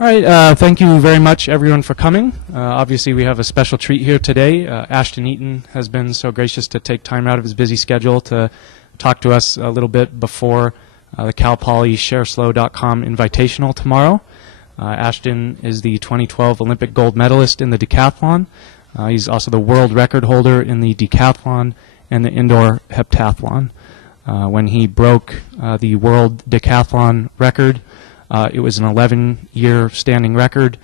All right, thank you very much, everyone, for coming. Obviously, we have a special treat here today. Ashton Eaton has been so gracious to take time out of his busy schedule to talk to us a little bit before the Cal Poly ShareSlow.com Invitational tomorrow. Ashton is the 2012 Olympic gold medalist in the decathlon. He's also the world record holder in the decathlon and the indoor heptathlon. When he broke the world decathlon record, it was an 11-year standing record.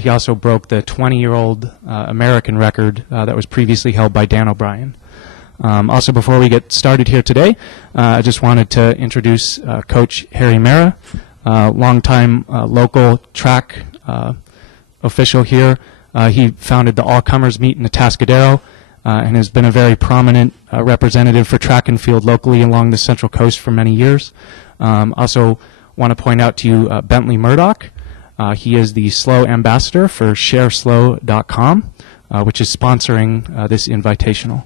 He also broke the 20-year-old American record that was previously held by Dan O'Brien. Also, before we get started here today, I just wanted to introduce Coach Harry Mara, longtime local track official here. He founded the All-Comers Meet in Atascadero and has been a very prominent representative for track and field locally along the Central Coast for many years. Also, want to point out to you Bentley Murdoch. He is the SLOW ambassador for ShareSlow.com, which is sponsoring this invitational.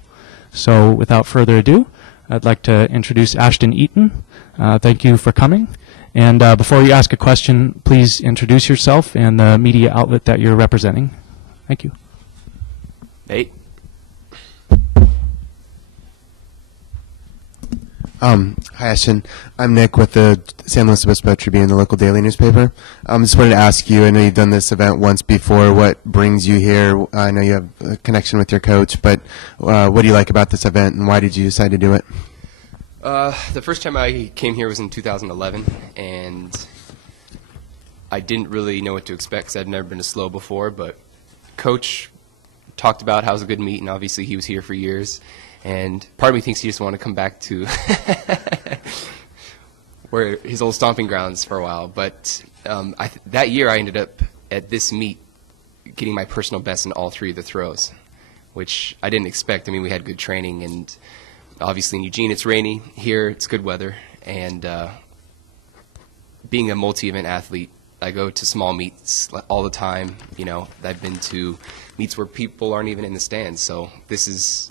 So without further ado, I'd like to introduce Ashton Eaton. Thank you for coming. And before you ask a question, please introduce yourself and the media outlet that you're representing. Thank you. Hey. Hi, Ashton. I'm Nick with the San Luis Obispo Tribune, the local daily newspaper. Just wanted to ask you, I know you've done this event once before, what brings you here? I know you have a connection with your coach, but what do you like about this event, and why did you decide to do it? The first time I came here was in 2011, and I didn't really know what to expect because I'd never been to SLOW before, but Coach talked about how it was a good meet, and obviously he was here for years. And part of me thinks he just wanted to come back to where his old stomping grounds for a while. But that year I ended up at this meet getting my personal best in all three of the throws, which I didn't expect. I mean, we had good training, and obviously in Eugene it's rainy. Here it's good weather. And being a multi-event athlete, I go to small meets all the time. You know, I've been to meets where people aren't even in the stands. So this is,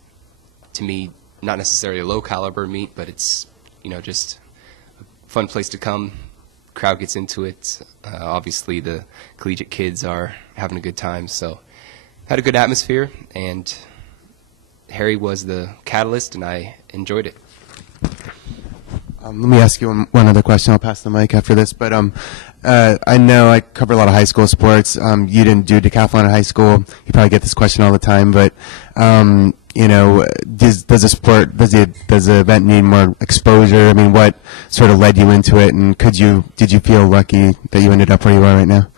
to me, not necessarily a low caliber meet, but it's, you know, just a fun place to come. Crowd gets into it. Obviously the collegiate kids are having a good time, so had a good atmosphere, and Harry was the catalyst, and I enjoyed it. Let me ask you one other question. I'll pass the mic after this. But I know I cover a lot of high school sports. You didn't do decathlon in high school. You probably get this question all the time. But you know, does the event need more exposure? I mean, what sort of led you into it, and did you feel lucky that you ended up where you are right now?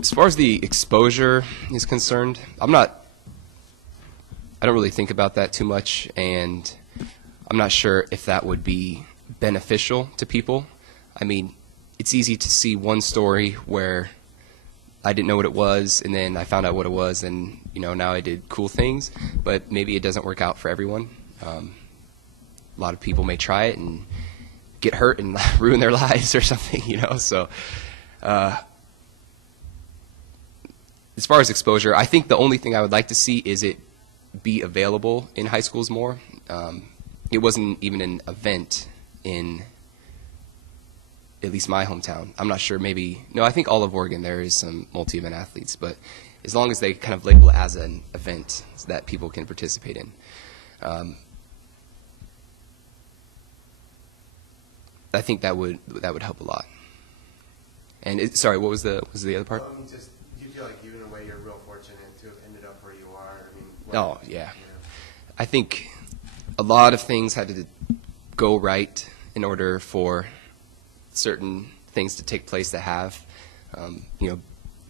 As far as the exposure is concerned, I don't really think about that too much, and I'm not sure if that would be beneficial to people. I mean, it's easy to see one story where I didn't know what it was, and then I found out what it was, and you know, now I did cool things, but maybe it doesn't work out for everyone. A lot of people may try it and get hurt and ruin their lives or something, you know. So as far as exposure, I think the only thing I would like to see is it be available in high schools more. It wasn't even an event in at least my hometown. I'm not sure, maybe, no, I think all of Oregon there is some multi-event athletes, but as long as they kind of label it as an event that people can participate in. I think that would help a lot. And sorry, what was the other part? Just, do you feel like you, in a way, you're real fortunate to have ended up where you are? I mean, Oh, yeah. I think a lot of things had to go right in order for certain things to take place that have, you know,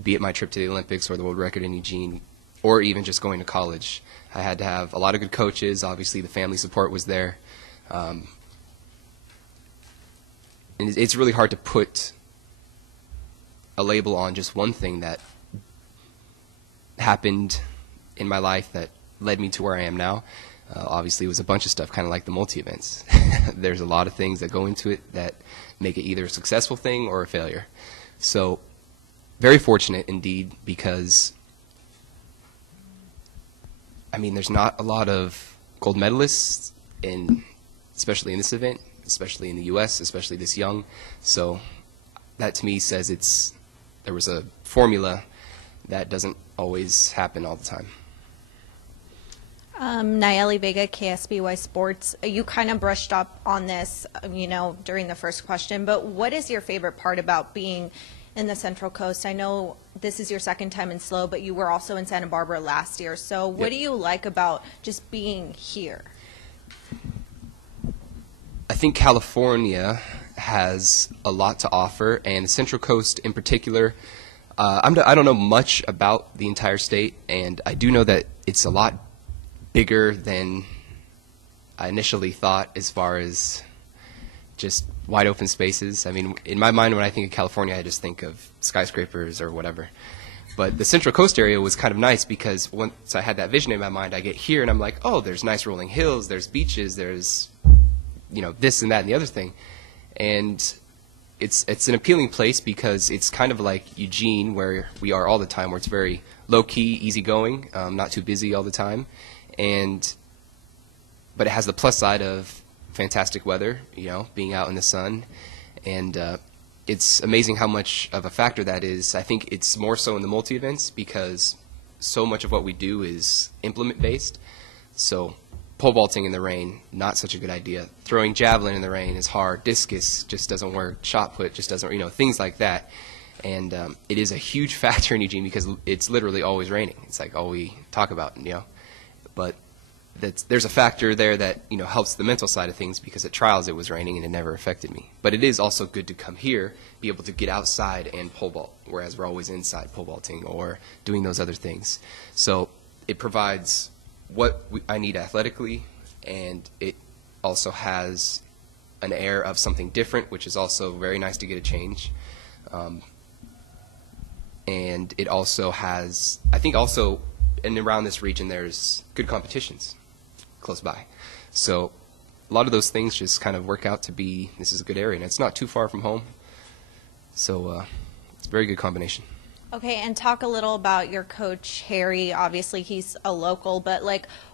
be it my trip to the Olympics or the world record in Eugene, or even just going to college. I had to have a lot of good coaches. Obviously, the family support was there. And it's really hard to put a label on just one thing that happened in my life that led me to where I am now. Obviously, it was a bunch of stuff, kind of like the multi-events. There's a lot of things that go into it that make it either a successful thing or a failure. So, very fortunate indeed, because, I mean, there's not a lot of gold medalists, especially in this event, especially in the U.S., especially this young. So, that to me says there was a formula that doesn't always happen all the time. Nayeli Vega, KSBY Sports. You kind of brushed up on this, during the first question, but what is your favorite part about being in the Central Coast? I know this is your second time in SLO, but you were also in Santa Barbara last year. So what Yep. do you like about just being here? I think California has a lot to offer, and the Central Coast in particular. I don't know much about the entire state, and I do know that it's a lot bigger than I initially thought as far as just wide open spaces. I mean, in my mind, when I think of California, I just think of skyscrapers or whatever. But the Central Coast area was kind of nice because once I had that vision in my mind, I get here and I'm like, oh, there's nice rolling hills, there's beaches, there's, this and that and the other thing. And it's an appealing place because it's kind of like Eugene, where we are all the time, where it's very low-key, easygoing, not too busy all the time. But it has the plus side of fantastic weather, being out in the sun. And it's amazing how much of a factor that is. I think it's more so in the multi-events because so much of what we do is implement-based. So pole vaulting in the rain, not such a good idea. Throwing javelin in the rain is hard. Discus just doesn't work. Shot put just doesn't, things like that. And it is a huge factor in Eugene because it's literally always raining. It's like all we talk about, But there's a factor there that helps the mental side of things because at trials it was raining and it never affected me. But it is also good to come here, be able to get outside and pole vault, whereas we're always inside pole vaulting or doing those other things. So it provides what I need athletically, and it also has an air of something different, which is also very nice to get a change. And it also has, I think also, and around this region there's good competitions close by. So a lot of those things just kind of work out to be, this is a good area, and it's not too far from home. So it's a very good combination. Okay, and talk a little about your coach, Harry. Obviously, he's a local, but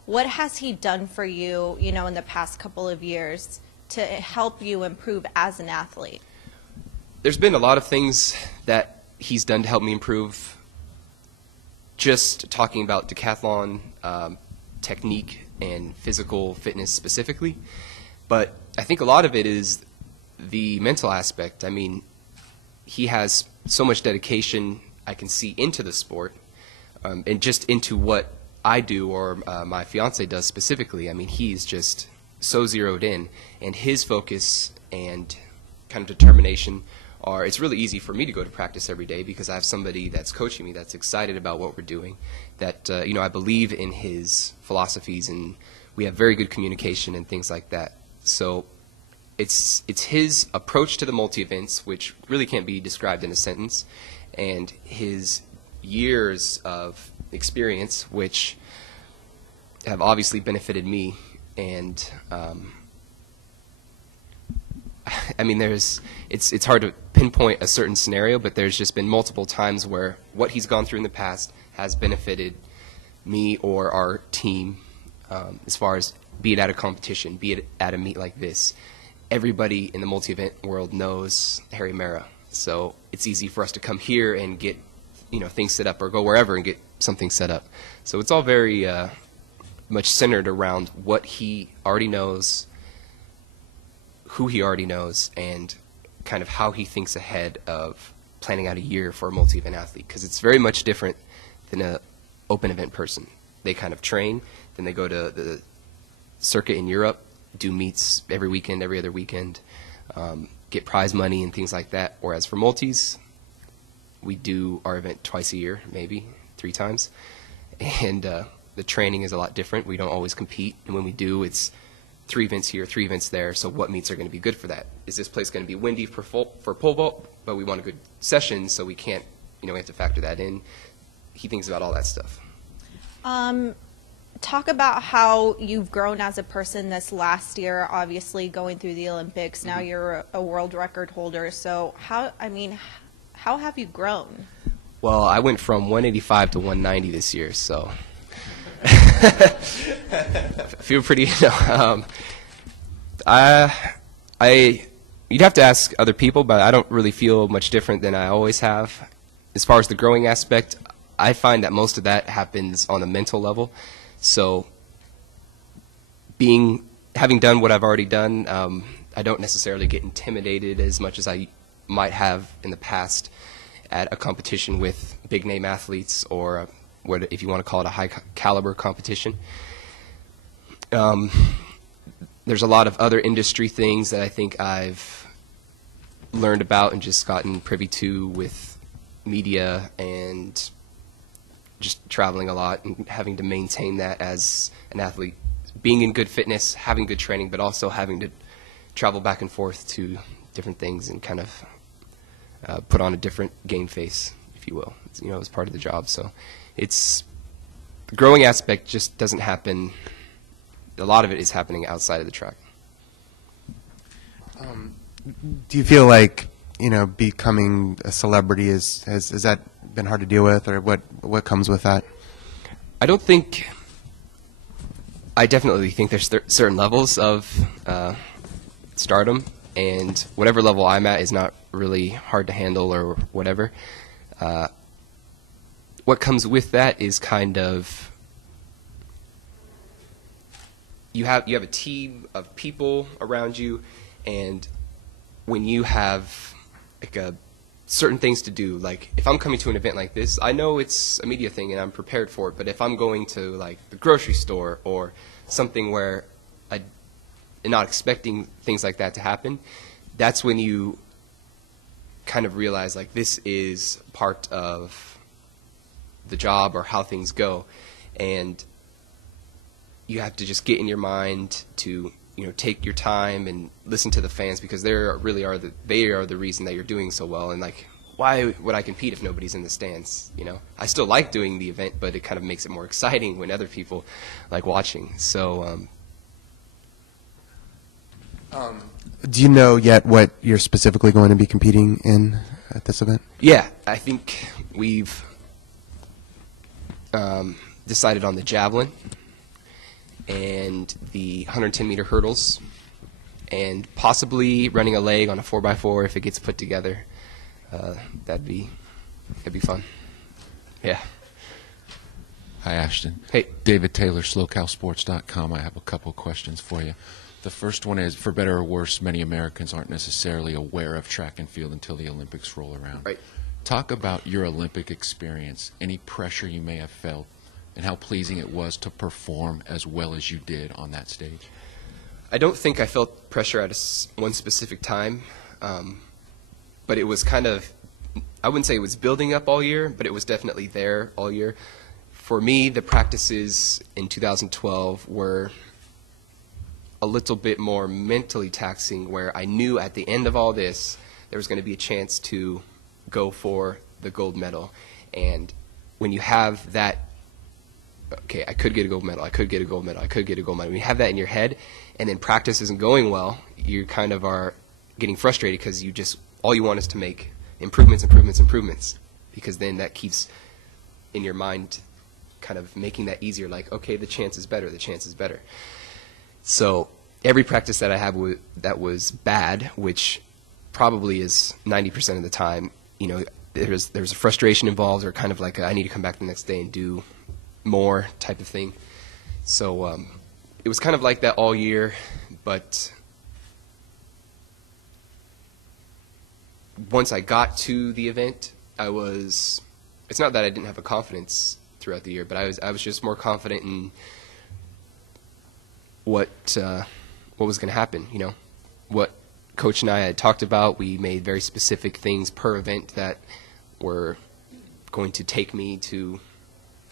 what has he done for you, in the past couple of years to help you improve as an athlete? There's been a lot of things that he's done to help me improve. Just talking about decathlon technique and physical fitness specifically, but I think a lot of it is the mental aspect. I mean, he has so much dedication I can see into the sport, and just into what I do or my fiance does specifically. I mean, he's just so zeroed in, and his focus and kind of determination it's really easy for me to go to practice every day because I have somebody that's coaching me that's excited about what we're doing, that I believe in his philosophies, and we have very good communication and things like that. So it's his approach to the multi-events, which really can't be described in a sentence, and his years of experience, which have obviously benefited me. And I mean, it's hard to pinpoint a certain scenario, but there's just been multiple times where what he's gone through in the past has benefited me or our team, as far as be it at a competition, be it at a meet like this. Everybody in the multi-event world knows Harry Mara, so it's easy for us to come here and get things set up, or go wherever and get something set up. So it's all very much centered around what he already knows, who he already knows, and kind of how he thinks ahead of planning out a year for a multi-event athlete, because it's very much different than an open event person. They kind of train, then they go to the circuit in Europe, do meets every weekend, every other weekend, get prize money and things like that. Whereas for multis, we do our event twice a year, maybe 3 times, and the training is a lot different. We don't always compete, and when we do, it's 3 events here, 3 events there. So what meets are going to be good for that? Is this place going to be windy for pole vault, but we want a good session, so we can't, we have to factor that in. He thinks about all that stuff. Talk about how you've grown as a person this last year, obviously going through the Olympics. Now you're a world record holder. So how have you grown? Well, I went from 185 to 190 this year, so I feel pretty, I you'd have to ask other people, but I don't really feel much different than I always have. As far as the growing aspect, I find that most of that happens on a mental level. So having done what I've already done, I don't necessarily get intimidated as much as I might have in the past at a competition with big-name athletes, or if you want to call it a high-caliber competition. There's a lot of other industry things that I think I've learned about and just gotten privy to with media and just traveling a lot and having to maintain that as an athlete, being in good fitness, having good training, but also having to travel back and forth to different things and kind of put on a different game face, if you will. It's, as part of the job. So the growing aspect just doesn't happen. A lot of it is happening outside of the track. Do you feel like, becoming a celebrity has that been hard to deal with, or what comes with that? I definitely think there's certain levels of stardom, and whatever level I'm at is not really hard to handle or whatever. What comes with that is kind of you have a team of people around you, and when you have certain things to do, like if I'm coming to an event like this, I know it's a media thing and I'm prepared for it, but if I'm going to like the grocery store or something where I'm not expecting things like that to happen, that's when you kind of realize like this is part of the job or how things go, and you have to just get in your mind to take your time and listen to the fans, because they are the reason that you're doing so well. And like, why would I compete if nobody's in the stands? I still like doing the event, but it kind of makes it more exciting when other people like watching. So do you know yet what you're specifically going to be competing in at this event? Yeah, I think we've decided on the javelin and the 110-meter hurdles, and possibly running a leg on a 4x4 if it gets put together. That'd be fun. Yeah. Hi, Ashton. Hey. David Taylor, SlowCalSports.com. I have a couple of questions for you. The first one is, for better or worse, many Americans aren't necessarily aware of track and field until the Olympics roll around. Right. Talk about your Olympic experience, any pressure you may have felt, and how pleasing it was to perform as well as you did on that stage. I don't think I felt pressure at one specific time, but it was kind of, I wouldn't say it was building up all year, but it was definitely there all year. For me, the practices in 2012 were a little bit more mentally taxing, where I knew at the end of all this there was going to be a chance to go for the gold medal. And when you have that, okay, I could get a gold medal, I could get a gold medal, I could get a gold medal. When you have that in your head, and then practice isn't going well, you kind of are getting frustrated because all you want is to make improvements, because then that keeps in your mind kind of making that easier, like, okay, the chance is better. So every practice that I have that was bad, which probably is 90% of the time, there's a frustration involved, or kind of like I need to come back the next day and do more type of thing. So it was kind of like that all year, but once I got to the event, it's not that I didn't have a confidence throughout the year, but I was just more confident in what was going to happen, what Coach and I had talked about. We made very specific things per event that were going to take me to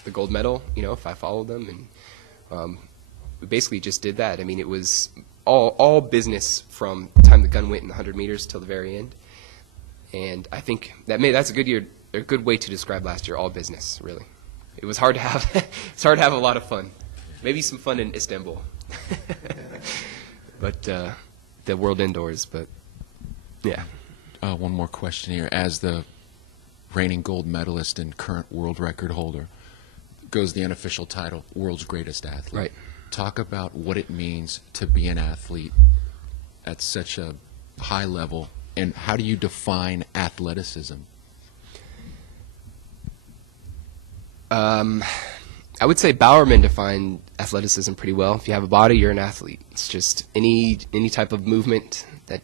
the gold medal, if I followed them, and we basically just did that. I mean, it was all business from the time the gun went in the 100 meters till the very end, and I think that's a good way to describe last year. All business, really. It was hard to have a lot of fun, maybe some fun in Istanbul, but the world indoors. But yeah. One more question here. As the reigning gold medalist and current world record holder, goes the unofficial title, world's greatest athlete. Right. Talk about what it means to be an athlete at such a high level, and how do you define athleticism? I would say Bowerman defined athleticism pretty well. If you have a body, you're an athlete. It's just any type of movement that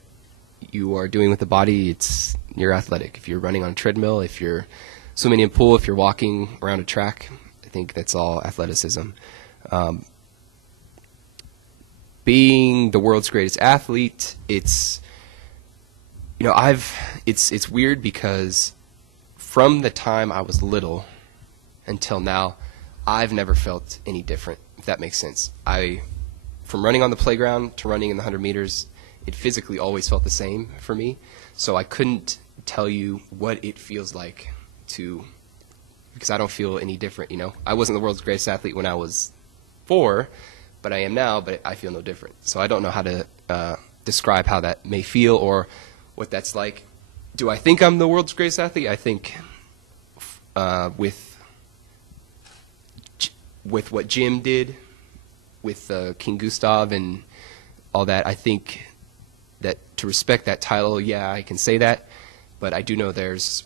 you are doing with the body, you're athletic. If you're running on a treadmill, if you're swimming in a pool, if you're walking around a track, I think that's all athleticism. Being the world's greatest athlete, it's weird because from the time I was little until now, I've never felt any different, if that makes sense. From running on the playground to running in the 100 meters, it physically always felt the same for me. So I couldn't tell you what it feels like because I don't feel any different, I wasn't the world's greatest athlete when I was 4, but I am now, but I feel no different. So I don't know how to describe how that may feel or what that's like. Do I think I'm the world's greatest athlete? I think with what Jim did, with King Gustav and all that, I think that to respect that title, yeah, I can say that, but I do know there's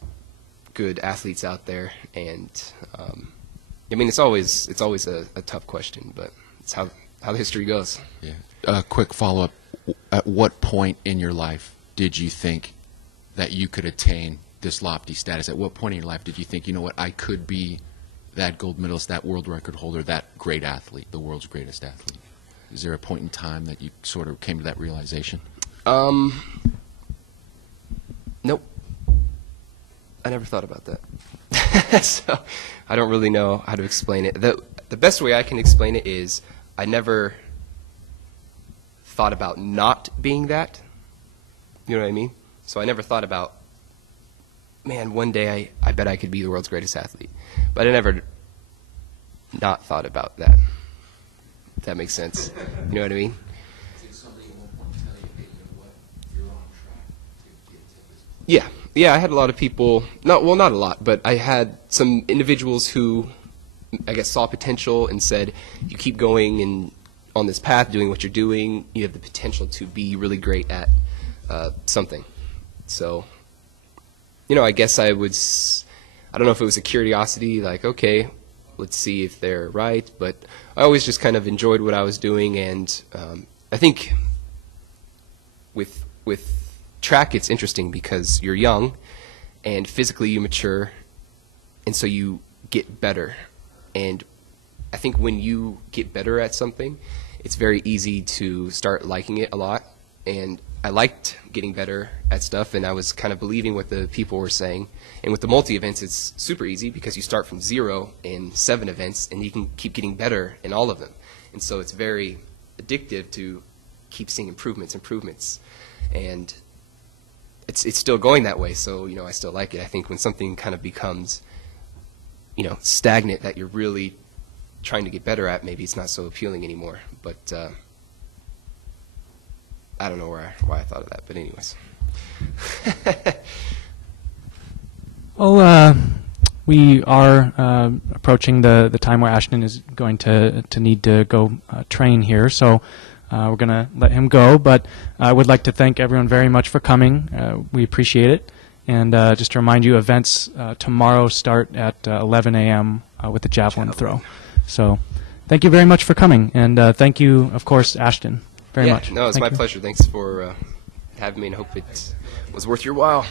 good athletes out there, and it's always a tough question, but it's how the history goes. Yeah. A quick follow-up. At what point in your life did you think that you could attain this lofty status? At what point in your life did you think, I could be that gold medalist, that world record holder, that great athlete, the world's greatest athlete? Is there a point in time that you sort of came to that realization? Nope. I never thought about that. So I don't really know how to explain it. The best way I can explain it is I never thought about not being that. You know what I mean? So I never thought about, man, one day I bet I could be the world's greatest athlete. But I never not thought about that. If that makes sense. You know what I mean? Yeah, I had a lot of people, not a lot, but I had some individuals who, I guess, saw potential and said, you keep going and on this path, doing what you're doing, you have the potential to be really great at something. So, I guess I don't know if it was a curiosity, like, okay, let's see if they're right, but I always just kind of enjoyed what I was doing, and I think with track, it's interesting because you're young and physically you mature, and so you get better. And I think when you get better at something, it's very easy to start liking it a lot. And I liked getting better at stuff, and I was kind of believing what the people were saying. And with the multi-events, it's super easy because you start from 0 in 7 events, and you can keep getting better in all of them. And so it's very addictive to keep seeing improvements. And it's still going that way, so I still like it. I think when something kind of becomes stagnant that you're really trying to get better at, maybe it's not so appealing anymore. But I don't know why I thought of that, but anyways. Well, we are approaching the time where Ashton is going to need to go train here, so we're going to let him go, but I would like to thank everyone very much for coming. We appreciate it. And just to remind you, events tomorrow start at 11 a.m. With the javelin throw. So thank you very much for coming. And thank you, of course, Ashton, very much. No, it's my pleasure. Thanks for having me, and hope it was worth your while.